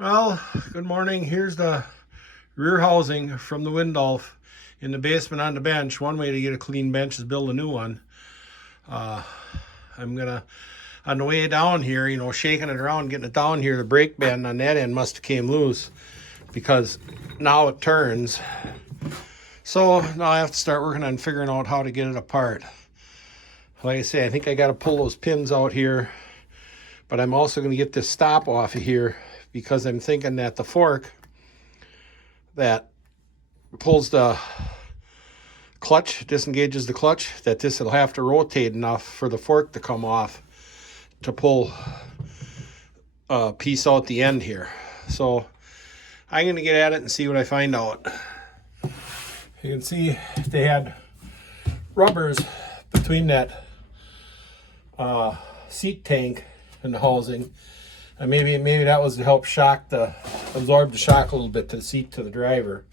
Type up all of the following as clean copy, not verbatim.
Well, good morning. Here's the rear housing from the Windolph in the basement on the bench. One way to get a clean bench is build a new one. I'm gonna, on the way down here, shaking it around, getting it down here, the brake band on that end must have came loose because now it turns. So now I have to start working on figuring out how to get it apart. Like I say, I think I got to pull those pins out here, but I'm also going to get this stop off of here because I'm thinking that the fork that pulls the clutch, disengages the clutch, that this will have to rotate enough for the fork to come off to pull a piece out the end here. So I'm going to get at it and see what I find out. You can see they had rubbers between that seat tank and the housing. And maybe that was to help absorb the shock a little bit to the seat to the driver.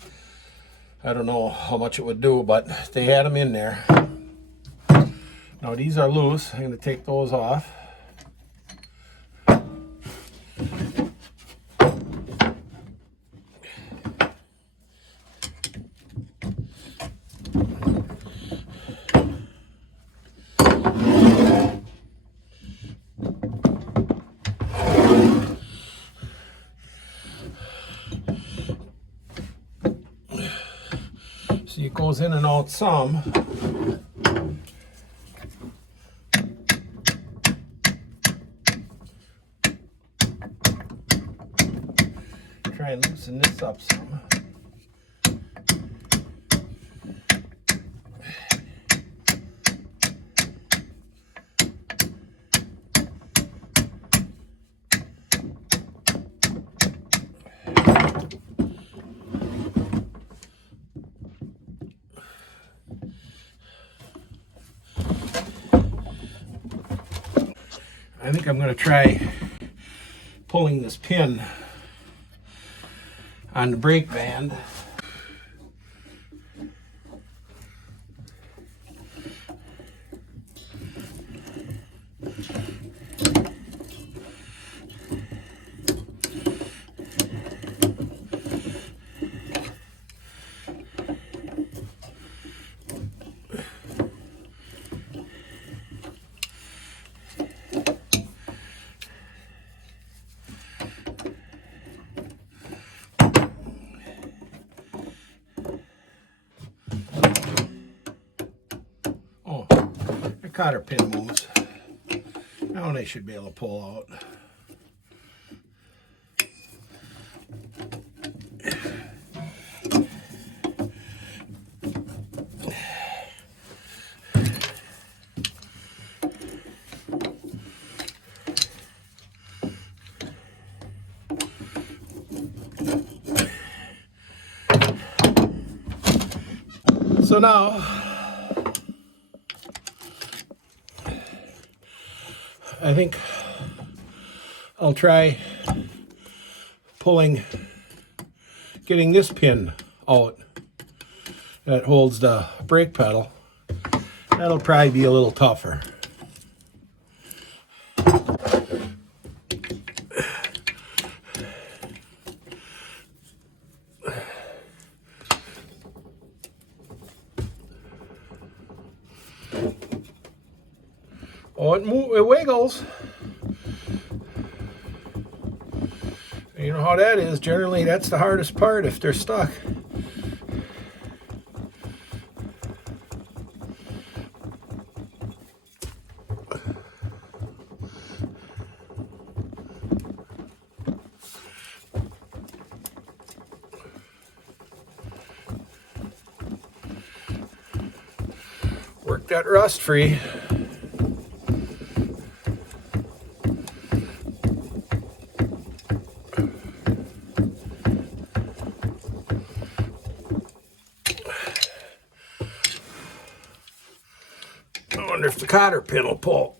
I don't know how much it would do, but they had them in there. Now these are loose. I'm going to take those off. See, it goes in and out some. Try and loosen this up some. I think I'm going to try pulling this pin on the brake band. Cotter pin moves. Now they should be able to pull out. So now I think I'll try getting this pin out that holds the brake pedal. That'll probably be a little tougher. Oh, it wiggles. You know how that is. Generally, that's the hardest part if they're stuck. Work that rust free. I wonder if the cotter pin will pull.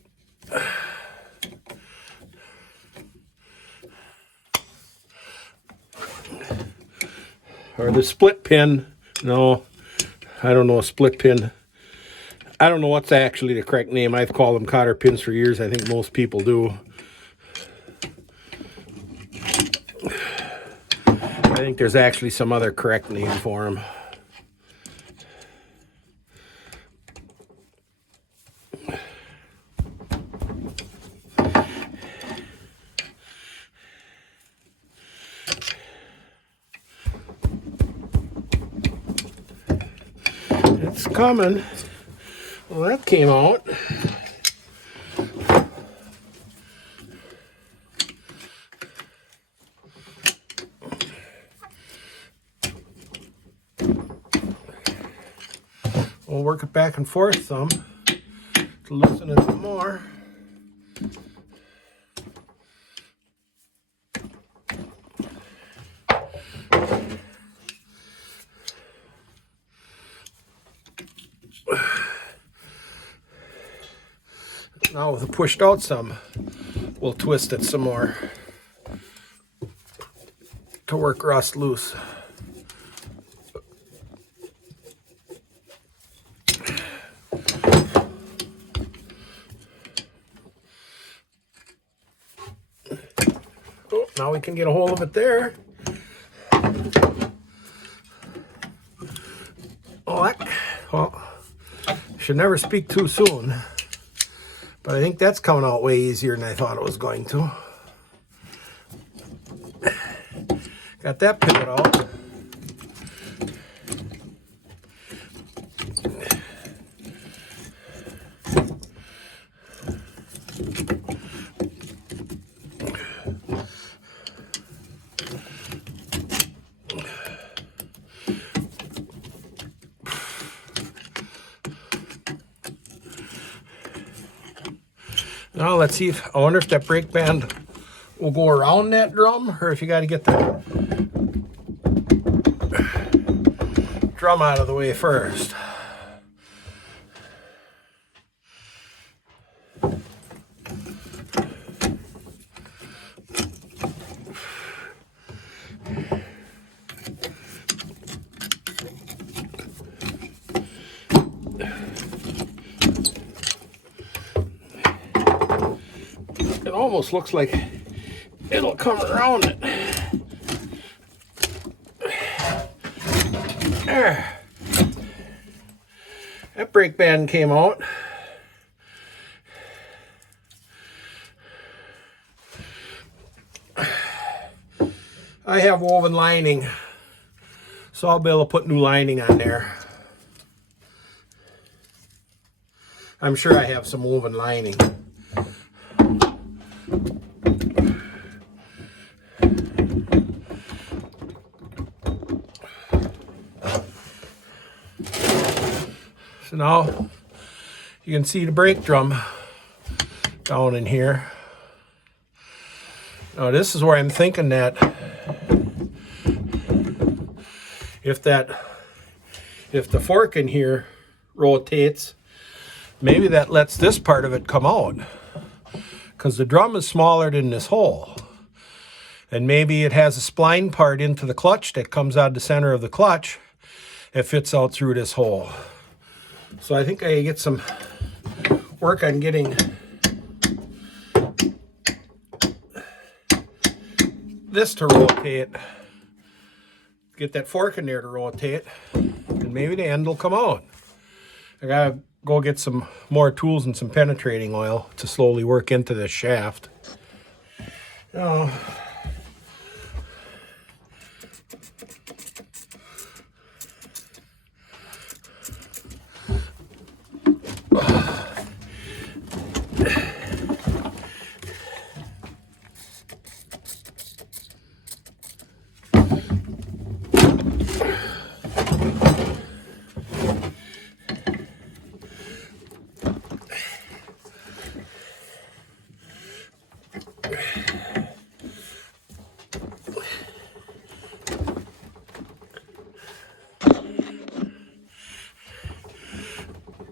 Or the split pin. No, I don't know a split pin. I don't know what's actually the correct name. I've called them cotter pins for years. I think most people do. I think there's actually some other correct name for them. It's coming. Well, that came out. We'll work it back and forth some to loosen it some more. Now with it pushed out some, we'll twist it some more to work rust loose. Oh, now we can get a hold of it there. Well, should never speak too soon. But I think that's coming out way easier than I thought it was going to. Got that pivot out. Now let's see if, I wonder if that brake band will go around that drum, or if you got to get the drum out of the way first. It almost looks like it'll come around it. There. That brake band came out. I have woven lining, so I'll be able to put new lining on there. I'm sure I have some woven lining. So now you can see the brake drum down in here. Now this is where I'm thinking that if the fork in here rotates, maybe that lets this part of it come out, because the drum is smaller than this hole. And maybe it has a spline part into the clutch that comes out of the center of the clutch. It fits out through this hole. So I think I get some work on getting this to rotate. Get that fork in there to rotate, and maybe the end will come out. I gotta go get some more tools and some penetrating oil to slowly work into this shaft. Oh.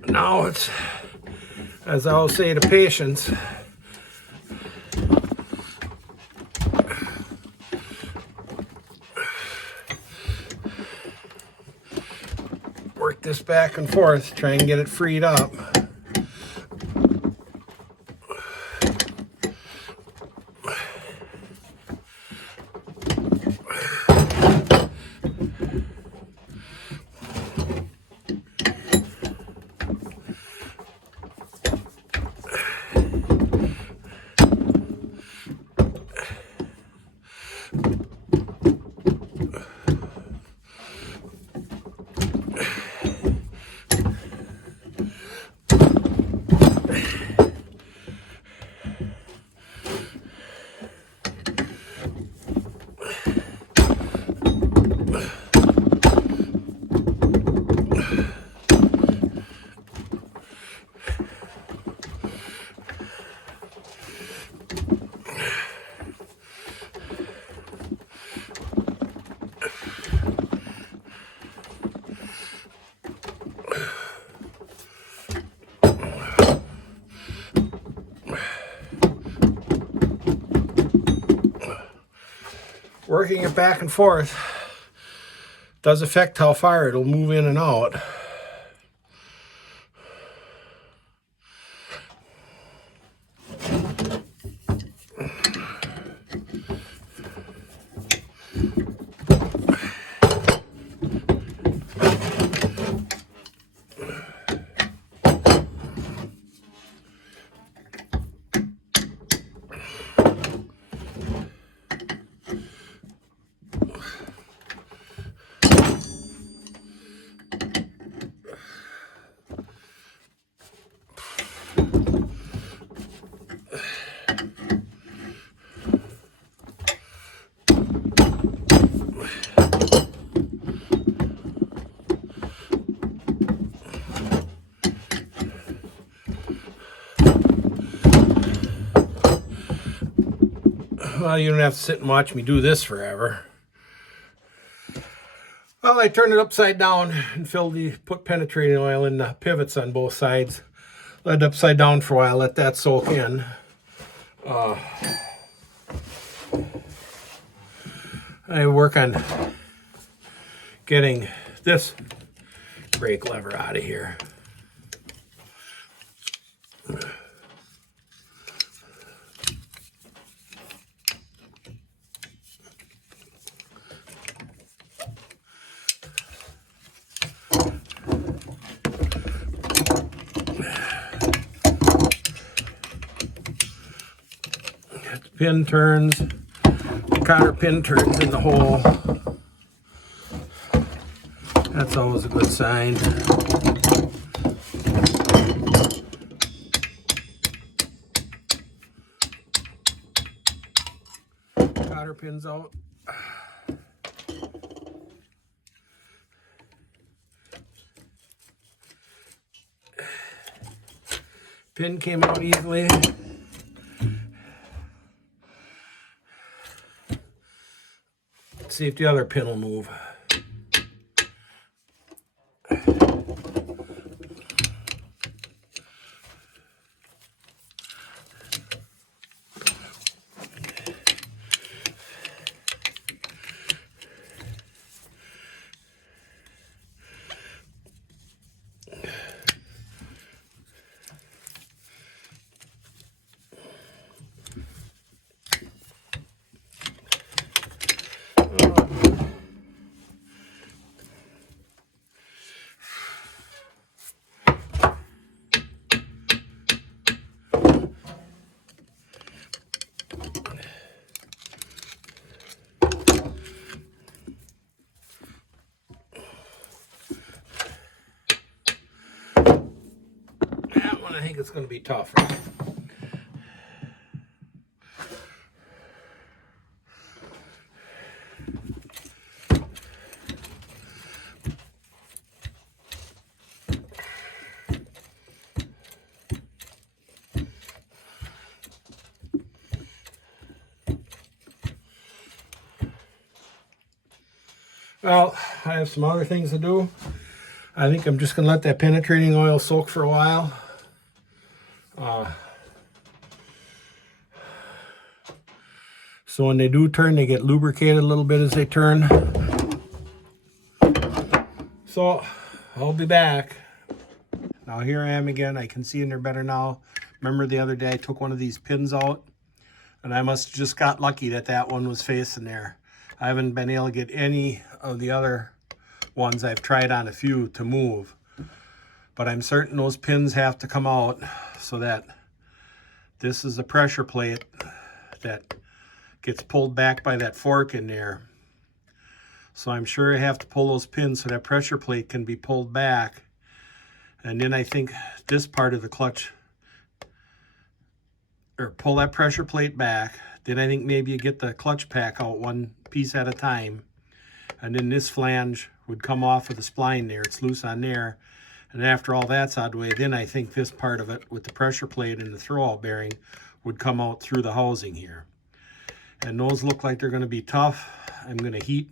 Now it's, as I'll say to patients, work this back and forth, try and get it freed up. working it back and forth does affect how far it'll move in and out. Well, you don't have to sit and watch me do this forever. Well, I turned it upside down and put penetrating oil in the pivots on both sides. Let it upside down for a while, let that soak in. I work on getting this brake lever out of here. Pin turns, the cotter pin turns in the hole. That's always a good sign. Cotter pins out. Pin came out easily. Let's see if the other pin will move. I think it's going to be tough, right? Well, I have some other things to do. I think I'm just going to let that penetrating oil soak for a while. So when they do turn, they get lubricated a little bit as they turn. So I'll be back. Now here I am again. I can see in there better now. Remember the other day I took one of these pins out, and I must have just got lucky that that one was facing there. I haven't been able to get any of the other ones. I've tried on a few to move, but I'm certain those pins have to come out so that this is the pressure plate that gets pulled back by that fork in there. So I'm sure I have to pull those pins so that pressure plate can be pulled back. And then I think this part of the clutch, or pull that pressure plate back. Then I think maybe you get the clutch pack out one piece at a time. And then this flange would come off of the spline there. It's loose on there. And after all that's out of the way, then I think this part of it with the pressure plate and the throwout bearing would come out through the housing here. And those look like they're going to be tough. I'm going to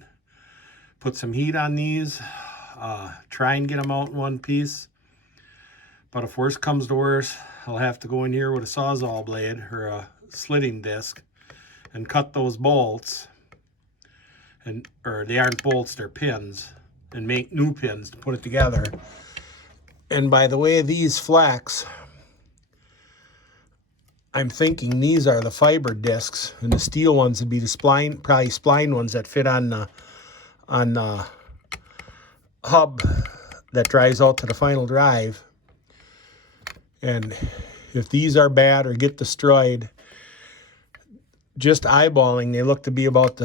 put some heat on these, try and get them out in one piece. But if worse comes to worse, I'll have to go in here with a Sawzall blade or a slitting disc and cut those bolts or they aren't bolts, they're pins, and make new pins to put it together. And by the way these flex, I'm thinking these are the fiber discs, and the steel ones would be the spline, probably spline ones that fit on the hub that drives out to the final drive. And if these are bad or get destroyed, just eyeballing, they look to be about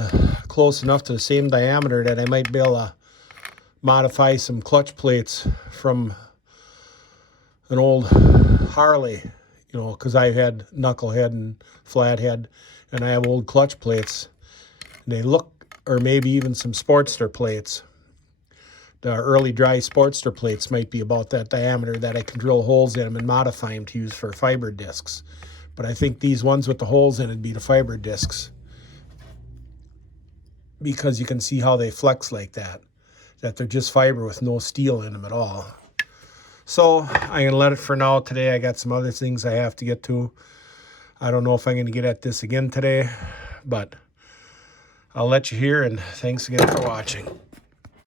close enough to the same diameter that I might be able to modify some clutch plates from an old Harley, you know, because I had knucklehead and flathead, and I have old clutch plates. And they look, or maybe even some Sportster plates. The early dry Sportster plates might be about that diameter that I can drill holes in them and modify them to use for fiber discs. But I think these ones with the holes in it would be the fiber discs, because you can see how they flex like that they're just fiber with no steel in them at all. So I'm going to let it for now today. I got some other things I have to get to. I don't know if I'm going to get at this again today, but I'll let you hear, and thanks again for watching.